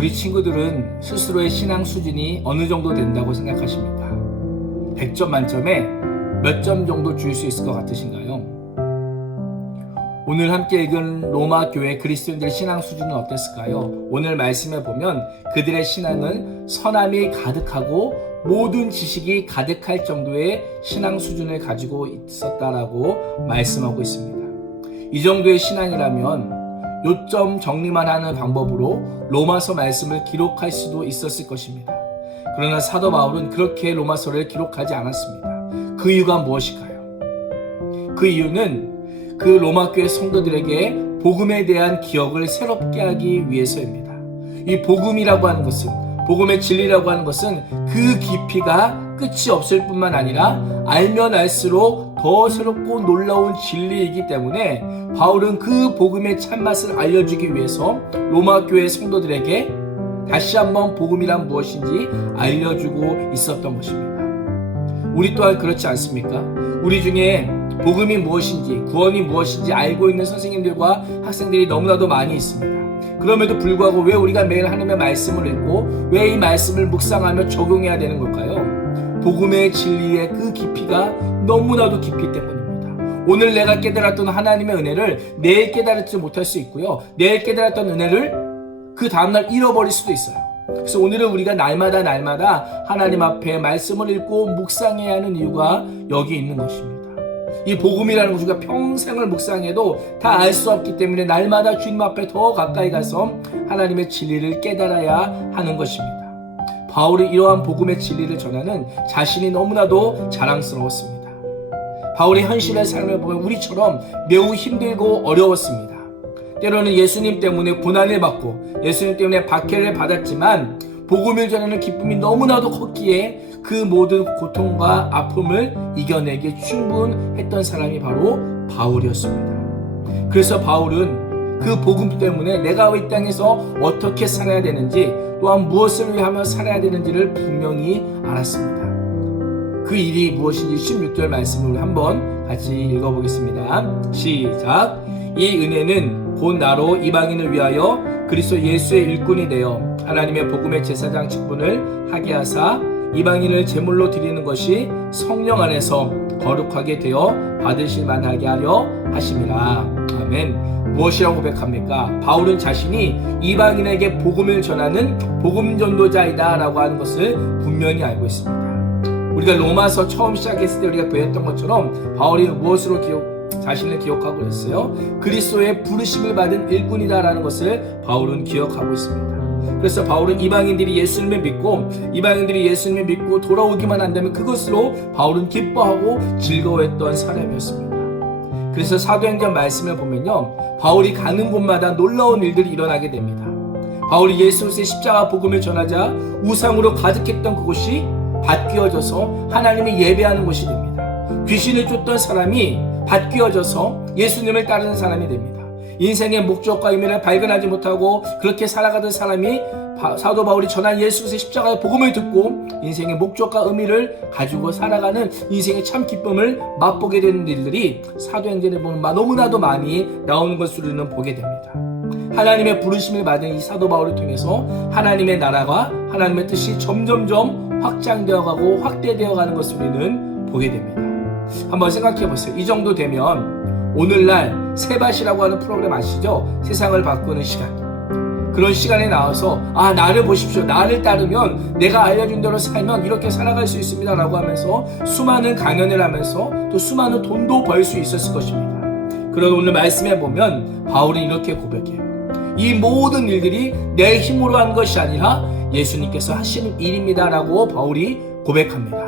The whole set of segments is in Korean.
우리 친구들은 스스로의 신앙 수준이 어느 정도 된다고 생각하십니까? 100점 만점에 몇 점 정도 줄 수 있을 것 같으신가요? 오늘 함께 읽은 로마 교회 그리스도인들의 신앙 수준은 어땠을까요? 오늘 말씀에 보면 그들의 신앙은 선함이 가득하고 모든 지식이 가득할 정도의 신앙 수준을 가지고 있었다라고 말씀하고 있습니다. 이 정도의 신앙이라면 요점 정리만 하는 방법으로 로마서 말씀을 기록할 수도 있었을 것입니다. 그러나 사도 바울은 그렇게 로마서를 기록하지 않았습니다. 그 이유가 무엇일까요? 그 이유는 그 로마 교회 성도들에게 복음에 대한 기억을 새롭게 하기 위해서입니다. 이 복음이라고 하는 것은, 복음의 진리라고 하는 것은 그 깊이가 끝이 없을 뿐만 아니라 알면 알수록 더 새롭고 놀라운 진리이기 때문에 바울은 그 복음의 참맛을 알려주기 위해서 로마 교회 성도들에게 다시 한번 복음이란 무엇인지 알려주고 있었던 것입니다. 우리 또한 그렇지 않습니까? 우리 중에 복음이 무엇인지, 구원이 무엇인지 알고 있는 선생님들과 학생들이 너무나도 많이 있습니다. 그럼에도 불구하고 왜 우리가 매일 하나님의 말씀을 읽고 왜 이 말씀을 묵상하며 적용해야 되는 걸까요? 복음의 진리의 그 깊이가 너무나도 깊기 때문입니다. 오늘 내가 깨달았던 하나님의 은혜를 내일 깨달지 못할 수 있고요. 내일 깨달았던 은혜를 그 다음날 잃어버릴 수도 있어요. 그래서 오늘은 우리가 날마다 하나님 앞에 말씀을 읽고 묵상해야 하는 이유가 여기 있는 것입니다. 이 복음이라는 것은 우리가 평생을 묵상해도 다 알 수 없기 때문에 날마다 주님 앞에 더 가까이 가서 하나님의 진리를 깨달아야 하는 것입니다. 바울이 이러한 복음의 진리를 전하는 자신이 너무나도 자랑스러웠습니다. 바울의 현실의 삶을 보면 우리처럼 매우 힘들고 어려웠습니다. 때로는 예수님 때문에 고난을 받고 예수님 때문에 박해를 받았지만 복음을 전하는 기쁨이 너무나도 컸기에 그 모든 고통과 아픔을 이겨내기에 충분했던 사람이 바로 바울이었습니다. 그래서 바울은 그 복음 때문에 내가 이 땅에서 어떻게 살아야 되는지 또한 무엇을 위하며 살아야 되는지를 분명히 알았습니다. 그 일이 무엇인지 16절 말씀을 한번 같이 읽어보겠습니다. 시작. 이 은혜는 곧 나로 이방인을 위하여 그리스도 예수의 일꾼이 되어 하나님의 복음의 제사장 직분을 하게 하사 이방인을 제물로 드리는 것이 성령 안에서 거룩하게 되어 받으실 만하게 하려 하심이라. 아멘. 무엇이라고 고백합니까? 바울은 자신이 이방인에게 복음을 전하는 복음 전도자이다 라고 하는 것을 분명히 알고 있습니다. 우리가 로마서 처음 시작했을 때 우리가 배웠던 것처럼 바울이 무엇으로 자신을 기억하고 있어요? 그리스도의 부르심을 받은 일꾼이다 라는 것을 바울은 기억하고 있습니다. 그래서 바울은 이방인들이 예수님을 믿고 돌아오기만 한다면 그것으로 바울은 기뻐하고 즐거워했던 사람이었습니다. 그래서 사도행전 말씀을 보면요, 바울이 가는 곳마다 놀라운 일들이 일어나게 됩니다. 바울이 예수 그리스도의 십자가 복음을 전하자 우상으로 가득했던 그곳이 바뀌어져서 하나님을 예배하는 곳이 됩니다. 귀신을 쫓던 사람이 바뀌어져서 예수님을 따르는 사람이 됩니다. 인생의 목적과 의미를 발견하지 못하고 그렇게 살아가던 사람이 사도 바울이 전한 예수 그리스도의 십자가의 복음을 듣고 인생의 목적과 의미를 가지고 살아가는 인생의 참 기쁨을 맛보게 되는 일들이 사도행전에 보면 너무나도 많이 나오는 것을 우리는 보게 됩니다. 하나님의 부르심을 받은 이 사도 바울을 통해서 하나님의 나라가 하나님의 뜻이 점점점 확장되어가고 확대되어가는 것을 우리는 보게 됩니다. 한번 생각해 보세요. 이 정도 되면 오늘날 세밭이라고 하는 프로그램 아시죠? 세상을 바꾸는 시간. 그런 시간에 나와서 나를 보십시오. 나를 따르면 내가 알려준 대로 살면 이렇게 살아갈 수 있습니다 라고 하면서 수많은 강연을 하면서 또 수많은 돈도 벌 수 있었을 것입니다. 그런 오늘 말씀에 보면 바울은 이렇게 고백해요. 이 모든 일들이 내 힘으로 한 것이 아니라 예수님께서 하시는 일입니다 라고 바울이 고백합니다.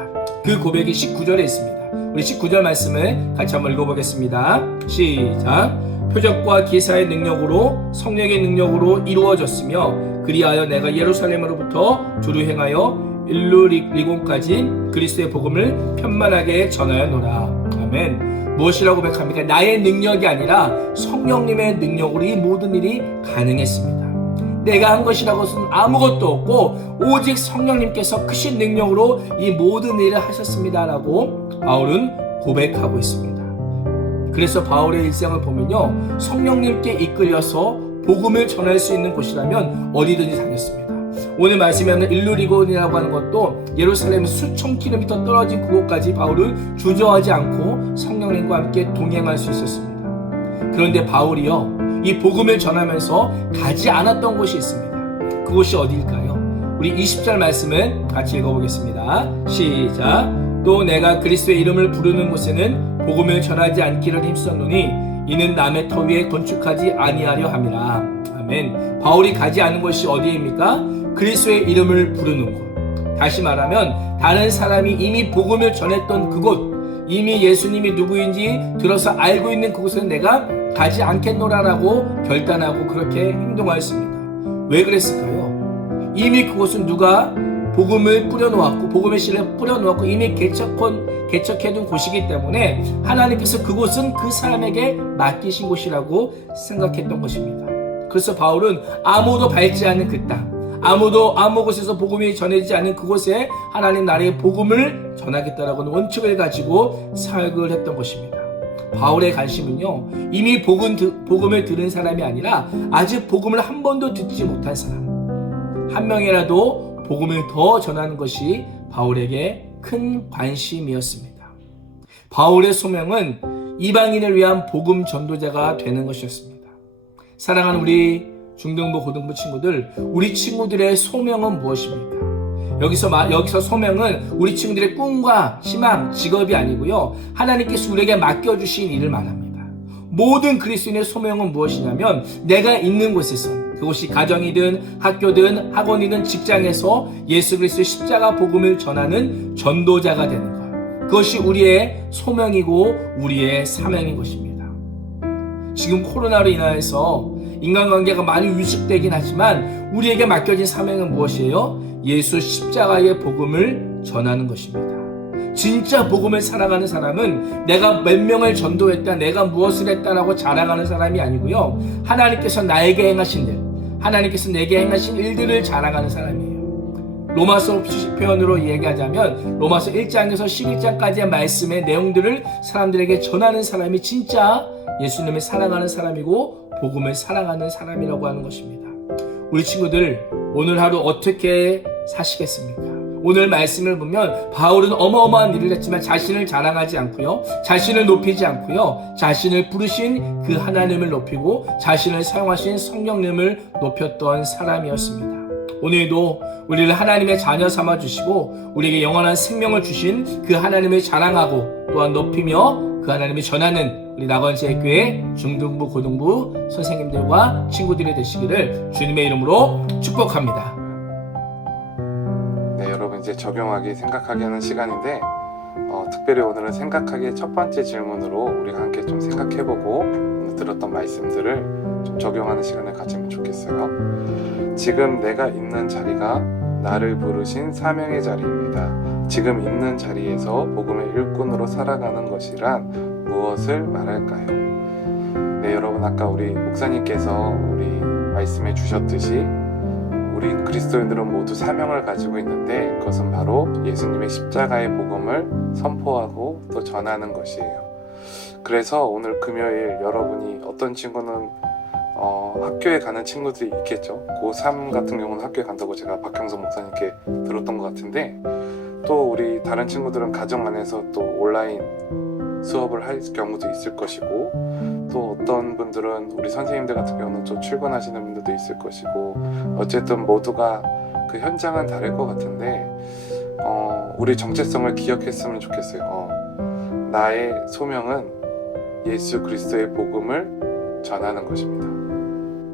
그 고백이 19절에 있습니다. 우리 19절 말씀을 같이 한번 읽어보겠습니다. 시작. 표적과 기사의 능력으로 성령의 능력으로 이루어졌으며 그리하여 내가 예루살렘으로부터 두루 행하여 일루리곤까지 그리스도의 복음을 편만하게 전하여노라. 아멘. 무엇이라고 고백합니까? 나의 능력이 아니라 성령님의 능력으로 이 모든 일이 가능했습니다. 내가 한 것이라고는 아무것도 없고 오직 성령님께서 크신 능력으로 이 모든 일을 하셨습니다 라고 바울은 고백하고 있습니다. 그래서 바울의 일생을 보면요, 성령님께 이끌려서 복음을 전할 수 있는 곳이라면 어디든지 다녔습니다. 오늘 말씀에는 일루리곤이라고 하는 것도 예루살렘 수천 킬로미터 떨어진 그곳까지 바울은 주저하지 않고 성령님과 함께 동행할 수 있었습니다. 그런데 바울이요, 이 복음을 전하면서 가지 않았던 곳이 있습니다. 그곳이 어디일까요? 우리 20절 말씀을 같이 읽어보겠습니다. 시작. 또 내가 그리스도의 이름을 부르는 곳에는 복음을 전하지 않기를 힘썼노니 이는 남의 터 위에 건축하지 아니하려 함이라. 아멘. 바울이 가지 않은 곳이 어디입니까? 그리스도의 이름을 부르는 곳. 다시 말하면 다른 사람이 이미 복음을 전했던 그곳, 이미 예수님이 누구인지 들어서 알고 있는 그곳은 내가 가지 않겠노라라고 결단하고 그렇게 행동하였습니다. 왜 그랬을까요? 이미 그곳은 누가 복음을 뿌려놓았고, 복음의 씨를 뿌려놓았고 이미 개척해둔 곳이기 때문에 하나님께서 그곳은 그 사람에게 맡기신 곳이라고 생각했던 것입니다. 그래서 바울은 아무도 밟지 않는 그 땅, 아무 곳에서 복음이 전해지지 않는 그곳에 하나님 나라의 복음을 전하겠다라고 하는 원칙을 가지고 사역을 했던 것입니다. 바울의 관심은요, 이미 복음을 들은 사람이 아니라 아직 복음을 한 번도 듣지 못한 사람, 한 명이라도 복음을 더 전하는 것이 바울에게 큰 관심이었습니다. 바울의 소명은 이방인을 위한 복음 전도자가 되는 것이었습니다. 사랑하는 우리 중등부, 고등부 친구들, 우리 친구들의 소명은 무엇입니까? 여기서 소명은 우리 친구들의 꿈과 희망, 직업이 아니고요, 하나님께서 우리에게 맡겨주신 일을 말합니다. 모든 그리스도인의 소명은 무엇이냐면 내가 있는 곳에서, 그곳이 가정이든 학교든 학원이든 직장에서 예수 그리스도의 십자가 복음을 전하는 전도자가 되는 것, 그것이 우리의 소명이고 우리의 사명인 것입니다. 지금 코로나로 인하여서 인간관계가 많이 위축되긴 하지만 우리에게 맡겨진 사명은 무엇이에요? 예수 십자가의 복음을 전하는 것입니다. 진짜 복음을 사랑하는 사람은 내가 몇 명을 전도했다, 내가 무엇을 했다라고 자랑하는 사람이 아니고요, 하나님께서 나에게 행하신 일, 하나님께서 내게 행하신 일들을 자랑하는 사람이에요. 로마서 표현으로 얘기하자면 로마서 1장에서 11장까지의 말씀의 내용들을 사람들에게 전하는 사람이 진짜 예수님을 사랑하는 사람이고 복음을 사랑하는 사람이라고 하는 것입니다. 우리 친구들, 오늘 하루 어떻게 사시겠습니까? 오늘 말씀을 보면 바울은 어마어마한 일을 했지만 자신을 자랑하지 않고요, 자신을 높이지 않고요, 자신을 부르신 그 하나님을 높이고 자신을 사용하신 성령님을 높였던 사람이었습니다. 오늘도 우리를 하나님의 자녀 삼아 주시고 우리에게 영원한 생명을 주신 그 하나님을 자랑하고 또한 높이며 그 하나님을 전하는 우리 낙원제일교회 중등부, 고등부 선생님들과 친구들이 되시기를 주님의 이름으로 축복합니다. 네, 여러분 이제 적용하기, 생각하기 하는 시간인데 특별히 오늘은 생각하기의 첫 번째 질문으로 우리가 함께 좀 생각해보고 들었던 말씀들을 좀 적용하는 시간을 가지면 좋겠어요. 지금 내가 있는 자리가 나를 부르신 사명의 자리입니다. 지금 있는 자리에서 복음의 일꾼으로 살아가는 것이란 무엇을 말할까요? 네, 여러분 아까 우리 목사님께서 우리 말씀해 주셨듯이 우리 그리스도인들은 모두 사명을 가지고 있는데 그것은 바로 예수님의 십자가의 복음을 선포하고 또 전하는 것이에요. 그래서 오늘 금요일 여러분이, 어떤 친구는 학교에 가는 친구들이 있겠죠. 고3 같은 경우는 학교에 간다고 제가 박형석 목사님께 들었던 것 같은데, 또 우리 다른 친구들은 가정 안에서 또 온라인 수업을 할 경우도 있을 것이고, 또 어떤 분들은 우리 선생님들 같은 경우는 또 출근하시는 분들도 있을 것이고, 어쨌든 모두가 그 현장은 다를 것 같은데 우리 정체성을 기억했으면 좋겠어요. 나의 소명은 예수 그리스도의 복음을 전하는 것입니다.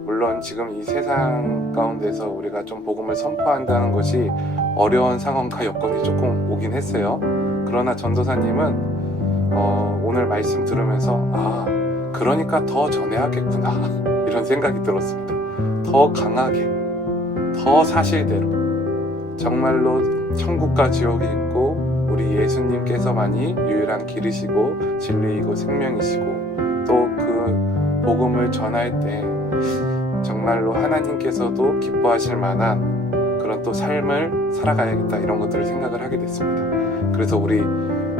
물론 지금 이 세상 가운데서 우리가 좀 복음을 선포한다는 것이 어려운 상황과 여건이 조금 오긴 했어요. 그러나 전도사님은 오늘 말씀 들으면서 그러니까 더 전해야겠구나 이런 생각이 들었습니다. 더 강하게, 더 사실대로, 정말로 천국과 지옥이 있고 우리 예수님께서만이 유일한 길이시고 진리이고 생명이시고, 또 그 복음을 전할 때 정말로 하나님께서도 기뻐하실 만한 그런 또 삶을 살아가야겠다, 이런 것들을 생각을 하게 됐습니다. 그래서 우리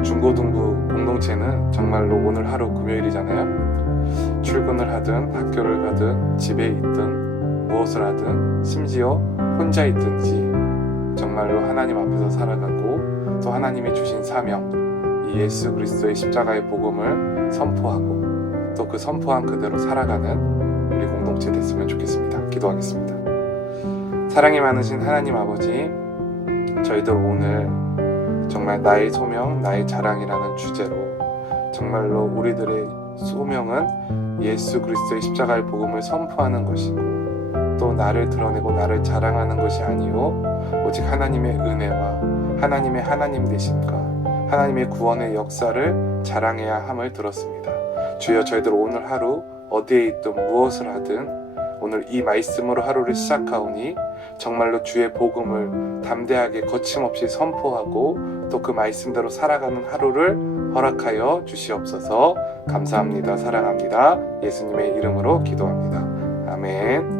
중고등부 공동체는 정말로 오늘 하루 금요일이잖아요. 출근을 하든 학교를 가든 집에 있든 무엇을 하든, 심지어 혼자 있든지 정말로 하나님 앞에서 살아가고 또 하나님이 주신 사명, 이 예수 그리스도의 십자가의 복음을 선포하고 또 그 선포한 그대로 살아가는 우리 공동체 됐으면 좋겠습니다. 기도하겠습니다. 사랑이 많으신 하나님 아버지, 저희들 오늘 정말 나의 소명, 나의 자랑이라는 주제로 정말로 우리들의 소명은 예수 그리스도의 십자가의 복음을 선포하는 것이고 또 나를 드러내고 나를 자랑하는 것이 아니요 오직 하나님의 은혜와 하나님의 하나님 되심과 하나님의 구원의 역사를 자랑해야 함을 들었습니다. 주여, 저희들 오늘 하루 어디에 있든 무엇을 하든 오늘 이 말씀으로 하루를 시작하오니 정말로 주의 복음을 담대하게 거침없이 선포하고 또 그 말씀대로 살아가는 하루를 허락하여 주시옵소서. 감사합니다. 사랑합니다. 예수님의 이름으로 기도합니다. 아멘.